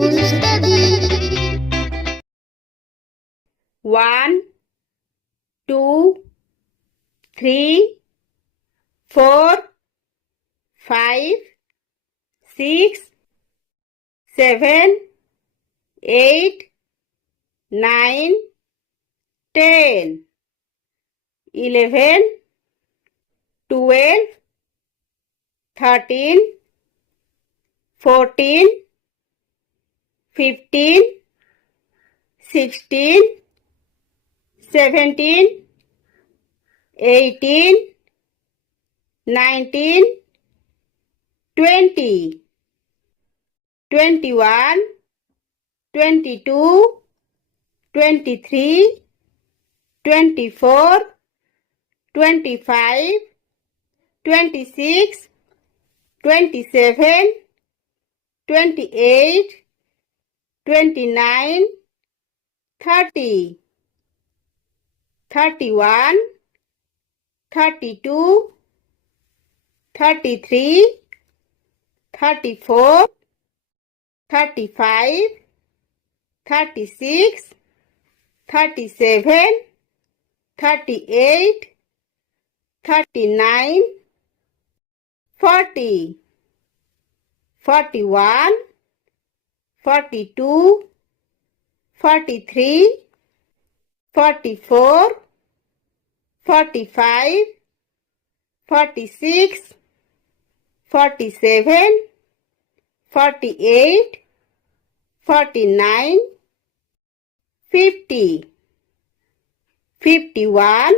to study. 1, 2, 3, 4, 5, 6, 7, 8, 9, 10, 11, 12, 13, 14, 15, 16, 17, 18, 19, 20, 21, 22, 23, 24, 25, 26, 27, 28, 29, 30, 31, 32, 33, 34, 35, 36, 37, 38, 39, 40, 41, 42, 43, 44, 45, 46, 47, 48, 49, 50, 51,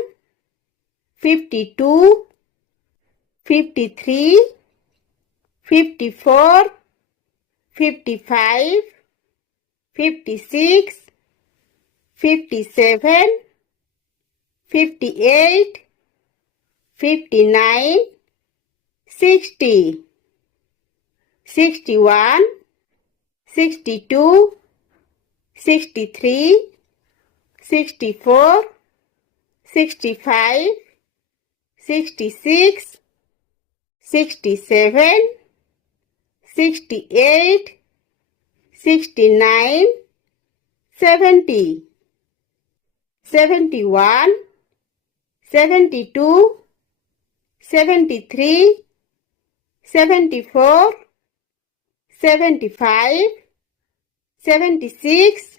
52, 53, 54, 55, 56, 57, 58, 59, 60, 61, 62, 63, 64, 65, 66, 67, 68, 69, 70, 71, 72, 73, 74, 75, 76,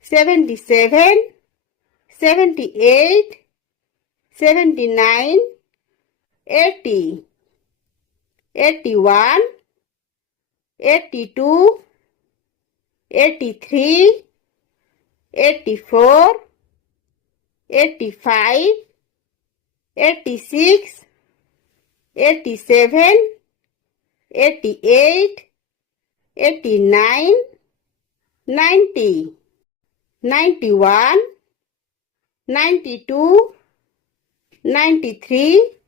77, 78, 79, 80, 81, 82, 83, 84, 85, 86, 87, 88, 89, 90, 91, 92, 93,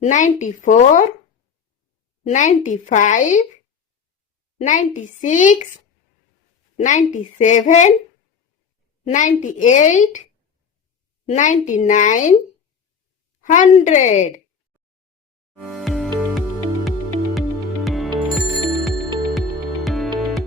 94, 95, 96, 97, 98, 99, 100.